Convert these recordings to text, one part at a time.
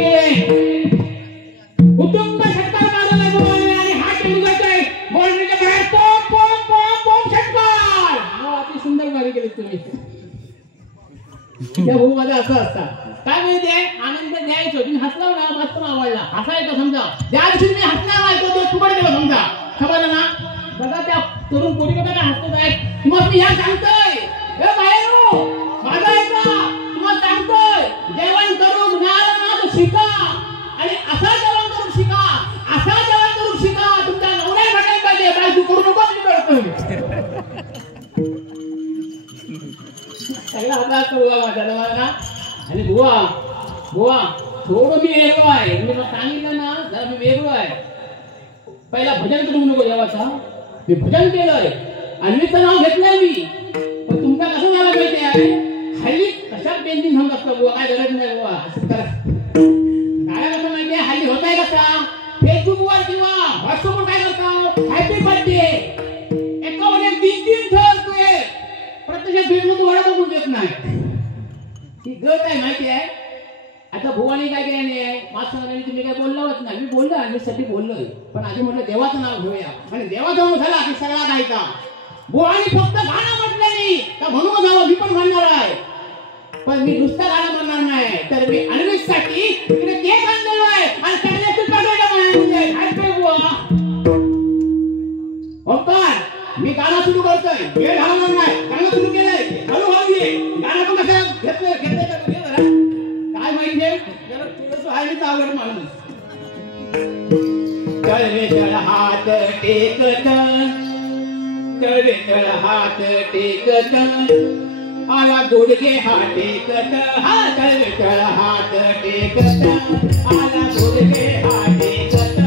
केले कुटुंब षटकार मारला गोवाने आणि हा चेंडू जातोय बॉलच्या बाहेर पॉम पॉम पॉम पॉम षटकार अति सुंदर मारी केली तुम्ही त्या भाऊ माझा असं असता काय माहितीये आनंद द्यायचो तुम्ही हसला ना मस्त आवडला हसायचं समजा ज्या दिवशी तुम्ही हसणार नाही तो तुकडे गेला समजा खबर ना बघा त्या तरुण पोरीकडे काय हसत आहे तुम्हाला मी ह्या सांगतोय ए बाहेरो माझा ऐका तुम्हाला सांगतोय जेवण करून ज्ञान शिका आणि असा जेवण करून शिका असा जेवण करून शिका तुमच्या नवऱ्या भेटायला पाहिजे काय तू करू नको मी करतोय सगळा हातात बुवा माझा ना आणि बुवा बुवा थोडं मी वेगळं आहे मी सांगितलं ना जरा मी वेगळं आहे पहिला भजन करू नको देवाचा मी भजन केलंय अन्वीचं नाव घेतलंय मी पण तुमचा कसं मला माहिती आहे हल्ली कशा पेंटिंग होत असतं बुवा काय गरज नाही बुवा असं करा काय कसं माहिती आहे हल्ली होत आहे कसा फेसबुकवर किंवा व्हॉट्सअपवर काय करतो हॅपी बर्थडे एकामध्ये 3-3 थर तू प्रत्यक्ष फिरणं तू वडा बघून देत नाही ती गत आहे माहिती आहे आता भुवानी काय केल्याने मास्टरांनी तुम्ही काय बोलला होत नाही मी बोललो अन्वीसाठी बोललोय पण आधी म्हटलं देवाचं नाव घेऊया आणि देवाचं नाव झाला की सगळा गायचा भुवानी फक्त गाणं म्हटलं नाही का म्हणून जावं मी पण म्हणणार आहे पण मी नुसतं गाणं म्हणणार नाही तर मी अन्वीसाठी तिकडे केक आणलेलो आहे आणि सगळ्याची पाठवायला म्हणाले बुवा ओंकार मी गाणं सुरू करतोय वेळ घालवणार नाही गाणं सुरू केलंय हळूहळू ये गाणं पण कसं घेतलंय काय माहितीये जरा थोडंसं आहे मी आवड माणूस चल चल हात टेकत चल चल हात टेकत आला गुडघे हात टेकत हा चल चल हात टेकत आला गुडघे हात टेकत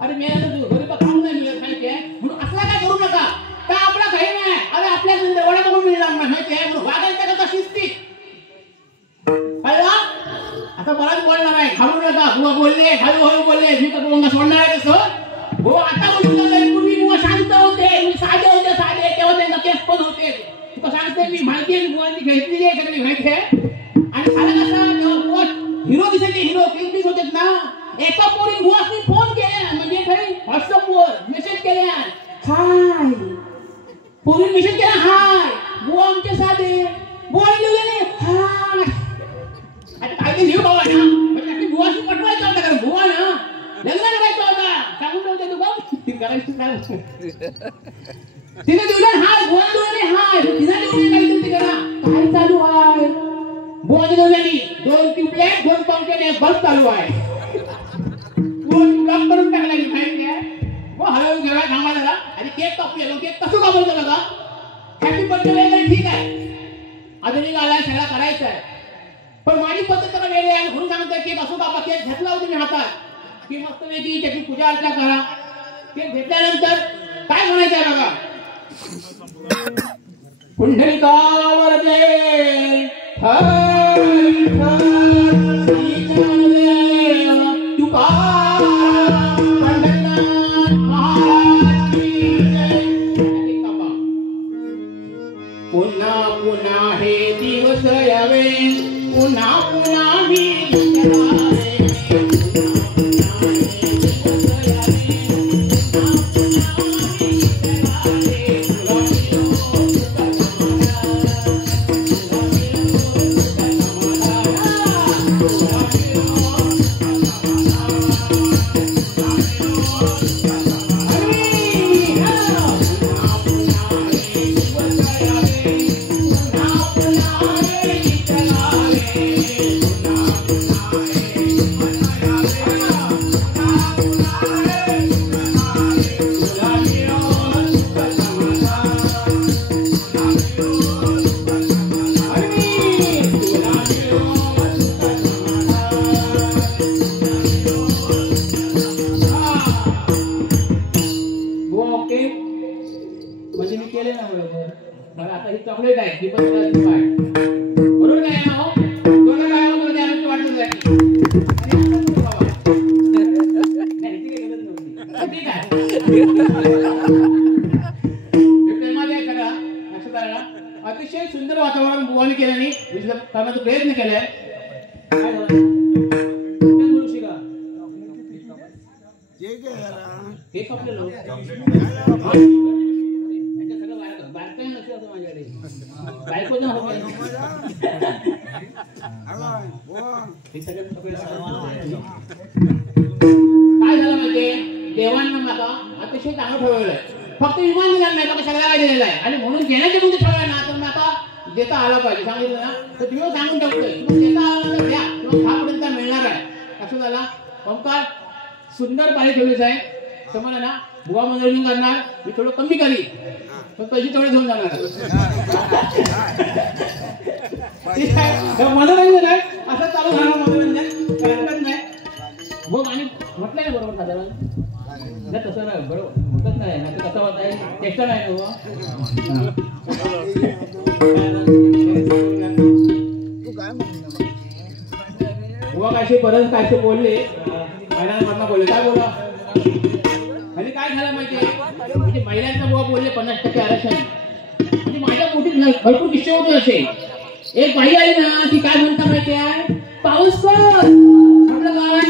अरे मी आता घरी तर खाऊ नाही मिळत माहिती आहे म्हणून असला काय करू नका का आपला काही नाही अरे आपल्या वडा मिळणार नाही माहिती आहे, म्हणून वागायचं कसं शिस्तीत. कळलं? आता बराच बोलणार आहे, खालू नका. बुवा बोलले, हळूहळू बोलले, मी तर तुम्हाला सोडणार आहे तसं. हो आता बोलून पूर्वी बुवा शांत होते, साधे होते, साधे, तेव्हा त्यांना केस पण होते. तुला सांगते मी माहिती आहे, बुवांनी घेतलेली आहे सगळी माहिती आहे. आणि झालं कसं, तेव्हा बुवा हिरो दिसायचे, हिरो किल्पीस होते ना. एका पोरी बुवासनी फोन केल्या, म्हणजे काही व्हॉट्सअपवर मेसेज केल्या, हाय. पोरी मेसेज केला, हाय. बुवा आमचे साधे, बुवा लिहिले हाय. आता काय ते लिहू बाबा ना, म्हणजे आपली बुवाशी पटवायचं होता, कारण बुवा ना लग्न करायचं होता. सांगून ठेवते तू का ती करायची काय. तिने दिलं हाय, बुवा दिले हाय, तिने दिले काहीतरी ते करा. काय चालू आहे? बुवाने दिलेली 2 ट्यूबलाईट 2 पंखे बल्ब चालू आहे. ब्लॉक करून टाकला की माहिती आहे. वो हळूहळू घेऊया थांबा जरा. आणि केक कापूया. मग केक कसं कापायचं बघा. हॅपी बर्थडे वगैरे ठीक आहे, अजूनही आलाय, सगळा करायचा आहे. पण माझी पद्धत जरा वेगळी आहे. म्हणून सांगतोय केक असो कापा. केक घेतला होता मी हातात की मस्त वेगळी त्याची पूजा अर्चा करा. केक घेतल्यानंतर काय म्हणायचं आहे बघा. पुंडलिकावरते हरी हरी तुकाराम पंढरनाथ महाराज की जय. पुन्हा पुन्हा हे दिवस यावे, पुन्हा पुन्हा ही म्हणजे मी केले ना बरोबर. मला आता ही चॉकलेट आहे, ही पण बरोबर काय ना हो. तुला काय होतं त्यानंतर वाटत जाईल. ठीक आहे प्रेमाने करा. लक्षात आलं ना. अतिशय सुंदर वातावरण बुवाने केल्याने करण्याचा प्रयत्न केलाय. काय झालं हे कपलेलो बायको काय झालं माहितीये, देवांना माका अतिशय चांगलं ठेवलंय. फक्त विमान दिलं नाही, सगळ्या काय दिलेलं आहे. आणि म्हणून घेण्याचे कोणते ठेवलंय ना, तर आता देता आला पाहिजे. सांगितलं ना तर तुम्ही सांगून ठेवतोय, देता आला तर द्या किंवा खापर्यंत मिळणार आहे. लक्षात आला. ओंकार सुंदर पाणी ठेवलीच आहे. समजा ना बुवा मनोरंजन करणार, मी थोडं कमी करी पण पैसे थोडे घेऊन जाणार. मनोरंजन आहे असं चालू झालं. मनोरंजन हरकत नाही. मग आणि म्हटलंय बरोबर साधारण तसं नाही बरोबर होतच नाही ना. कसं होत आहे चेष्टा नाही बुवा कायशी परत कायशी बोलले महिलांना बोलले. काय बोला आणि काय झालं माहितीये, म्हणजे महिलांचा बुवा बोलले 50% आरक्षण. म्हणजे माझ्या पोटीत भरपूर किस्से होते असे. एक बाई आली ना, ती काय म्हणता माहितीये, पाऊस कर म्हटलं. काय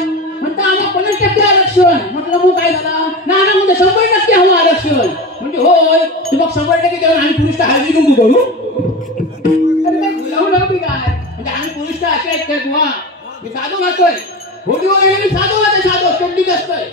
म्हणता आम्हाला 50% आरक्षण. म्हटलं मग काय झालं ना ना, म्हणजे 100% हवं आरक्षण. म्हणजे होय तू मग 100% केलं. आम्ही पुरुष हळदी कुंकू करू. अरे काय गुलाव लागली काय. म्हणजे आम्ही पुरुष तर असे आहेत काय बुवा. मी साधू घातोय होळी वगैरे, मी साधू घातोय, साधू चड्डीत असतोय.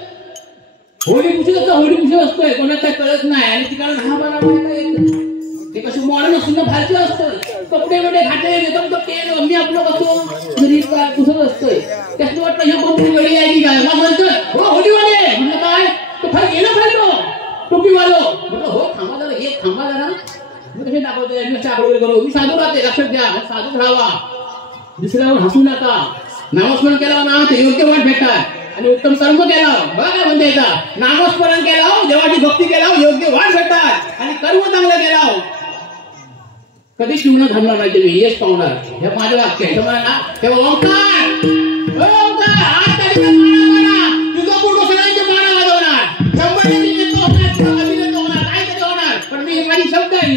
होळी पुशीत असतं, होळी पुशीत असतोय. कोणाला काय कळत नाही. आणि तिकडे 10-12 महिना येत ते कशी मॉडर्न असून भारतीय असतं. कपडे वगैरे घातले एकदम तेल मी आपलं कसं घरी पुसत असतोय. त्याचं वाटतं ह्या कंपनी वेळी यायची काय. मग म्हणतोय हो होळीवाले. म्हटलं काय तो फार गेलं पाहिजे टोपीवालो. म्हटलं हो थांबा जरा, एक थांबा जरा. मी कसे दाखवतोय मी चाकरी करू. मी साधू राहते, लक्षात द्या. साधूच राहावा, दुसऱ्यावर हसू नका. नामस्मरण केलं ना ते योग्य वाट भेटतात. आणि उत्तम कर्म केलं बघा काय म्हणते येतात. नामस्मरण केलं, देवाची भक्ती केलं, योग्य वाट भेटतात. आणि कर्म चांगलं केलं कधी चिवणं थांबणार नाही तुम्ही यश पावणार हे माझं वाक्य आहे तुम्हाला ना तेव्हा ओंकार आज तारीख मारा तुझा फोटो सगळ्यांचे मारा वाजवणार 100% होणार काय तरी होणार पण मी माझी शब्द आहे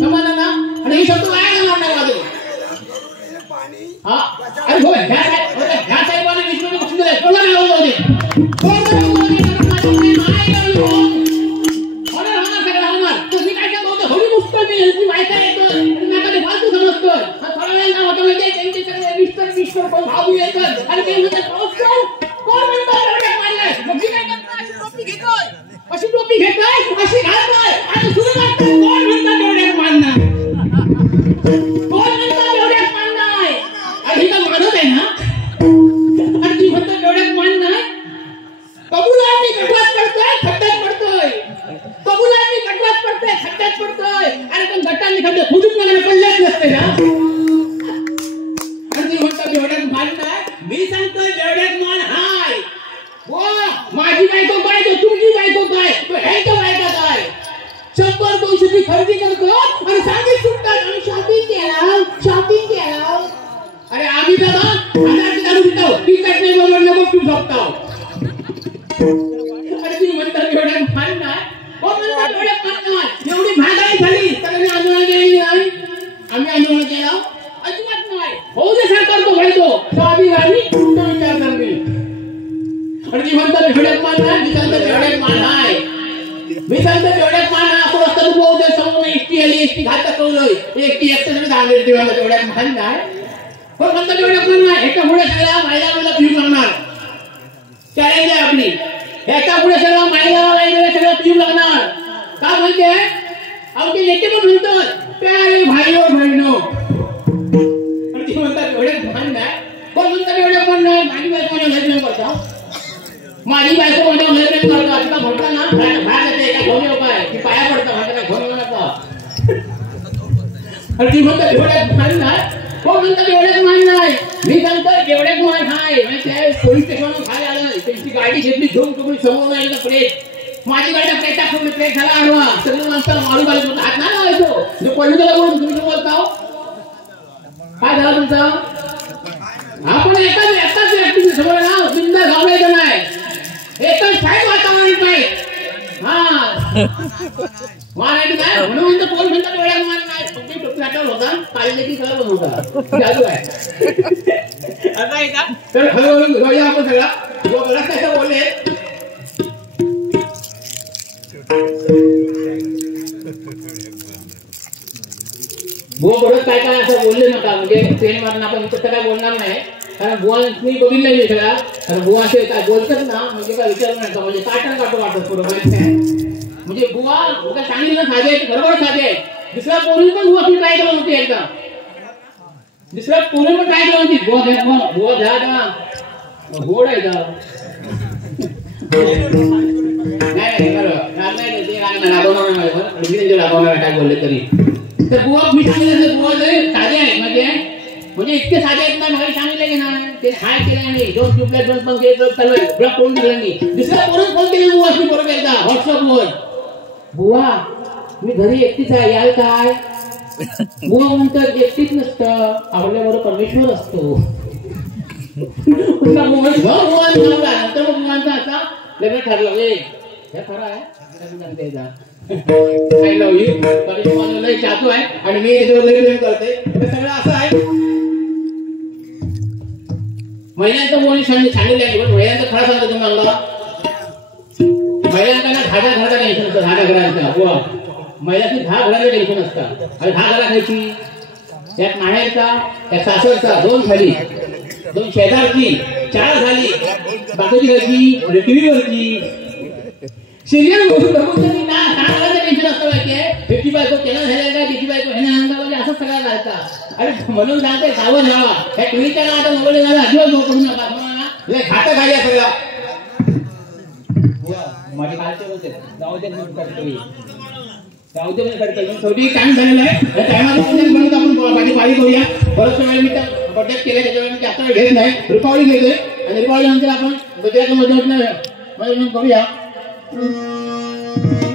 तुम्हाला ना आणि हे शब्द काय करणार नाही वाजव हा अरे हो ह्या साहेबांनी विष्णूने बक्षीस दिले कोणाला नाव होते अशी टोपी घेतोय अशी घालतोय आणि सुरू करतोय कोण म्हणतात एवढ्यात मानणार कोण म्हणतात एवढ्यात मानणार आणि ही तर मानत आहे ना आणि ती म्हणतात एवढ्यात मानणार कबुलांनी गटवात पडतोय खड्ड्यात पडतोय कबुलांनी गटवात पडतोय खड्ड्यात पडतोय आणि पण गटांनी खड्डे खुदून वगैरे पडलेच नसते ना आणि ती म्हणतात एवढ्यात मानणार मी सांगतोय एवढ्यात मान हाय माझी बायको काय तो तुमची बायको काय ह्याचं बायका काय 100-200 ची खरेदी करतो आणि सांगित सुटतात आणि शॉपिंग केला अरे आम्ही दादा 1000 दारू पितो तिकट नाही बोलवर नको तू झोपतो अरे तुम्ही म्हणता एवढ्यात मान नाही हो म्हणतात एवढ्यात मान नाही एवढी महागाई झाली तर आम्ही आंदोलन केली नाही आम्ही आंदोलन केलं अजिबात नाही हो जे सरकार तो घडतो स्वाभिमानी तो विचार करणे आणि ती म्हणतात एवढ्यात मान नाही मी सांगतो एवढ्यात मान आहे मी सांगतो एवढ्यात मान आहे आपण असतं तू बहुतेक समोर एकटी आली एकटी घात कवलोय एकटी एकटं सांगेल तेव्हा एवढ्यात मान नाही पण म्हणतात एवढ्यात मान नाही एका पुढे सगळ्या महिला पिऊ लागणार चॅलेंज आहे आपली एका पुढे सगळ्या महिला सगळं पिऊ लागणार का म्हणते आमचे नेते पण म्हणतात प्यारे भाईओ बहिणो आणि ती म्हणतात एवढ्यात मान नाही पण म्हणतात एवढ्यात मान नाही माझी बायको लग्न करता माझी बायको मध्ये लग्न करतो आता म्हटलं ना बाहेर येते एका घेऊन येऊ काय ती पाया पडतं म्हणजे काय घेऊन येऊ नका आणि ती म्हणतात एवढ्यात मान नाही कोण म्हणतात एवढ्यात मान नाही मी सांगतो एवढ्यात मान आहे त्या पोलीस स्टेशनवर खाली आलं त्यांची गाडी घेतली घेऊन तुम्ही समोर आली तर प्लेट माझी गाडी प्लेटा सोडली प्लेट झाला आडवा सगळं माणसाला मारू घालतो हात नाही लावायचो जो पडलं त्याला बोलून तुम्ही बोलता काय झालं तुमचं आपण एकाच व्यक्तीच्या समोर ना बिंदा गावलायचं नाही एकच फाईट वातावरण पाहिजे हा मारायचं नाही म्हणून तर कोण म्हणतात एवढ्या मान नाही तुमची टोपी हातावर होता काढले की सगळं होता जादू आहे असं आहे का तर हळूहळू घेऊया आपण सगळा बघा कसं बोलले बुवा परत काय काय असं बोलले नका म्हणजे ट्रेन मारून आपण तसं काय बोलणार नाही कारण बुवा मी बघितलं नाही सगळा कारण बुवा असे काय बोलतात ना म्हणजे काय विचार नाही का म्हणजे काटण काटो वाटत पुढं म्हणजे बुवा काय सांगितलं साधे बरोबर साधे दुसऱ्या पोरी पण बुवा ट्राय केलं होती एकदा दुसऱ्या पोरी पण ट्राय केलं होती बुवा घ्या ना गोड आहे का नाही बरोबर नाही ते राबवणार काय बोलले तरी तर बुवा मी सांगितलं बुवा साधे आहे म्हणजे इतके साधे आहेत ना मला सांगितलं की ना ते हाय केलं नाही दोन ट्यूबलाईट दोन पंखे चालू आहे ब्लॉक करून दिलं नाही दुसऱ्या पोरून फोन केले बुवा मी बरोबर एकदा व्हॉट्सअपवर बुवा मी घरी एकटीच आहे याल काय बुवा म्हणतात एकटीच नसतं आपल्याबरोबर परमेश्वर असतो नंतर मग बुवांचा आता लग्न ठरलं हे खरं आहे I love you. परिश्रमाला लय चाहतो आहे आणि मी याच्यावर लय प्रेम करते हे सगळं असं आहे महिलांचं कोणी सांगितलं आहे पण महिलांचं खरं सांगतो तुम्हाला महिलांना घराचं टेन्शन असतं 10 घरांचं बुवा महिलाची 10 घरांचं टेन्शन असतं आणि 10 घरा खायची एक माहेरचा एक सासरचा 2 झाली 2 शेजारची 4 झाली बाकीची घरची टीव्हीवरची सिरियल बघून तरी ना सांगायचं टेन्शन असतं माहितीये त्याची बायको केला झाल्या का त्याची बायको हे म्हणजे असं सगळं घालता अरे म्हणून सांगते सावध राहा ह्या टीव्हीच्या ना आता मोबाईल झाला अजिबात करू नका तुम्हाला खातं खाली सगळं माझे खालचे होते जाऊ दे शेवटी टाइम झालेला आहे टायमाला म्हणून आपण माझी पाळी करूया बरंच वेळ मी कॉन्टॅक्ट केले त्याच्यामुळे मी जास्त वेळ घेत नाही रिकॉर्डिंग घेतोय आणि रिकॉर्डिंग नंतर आपण गुजरातमध्ये करूया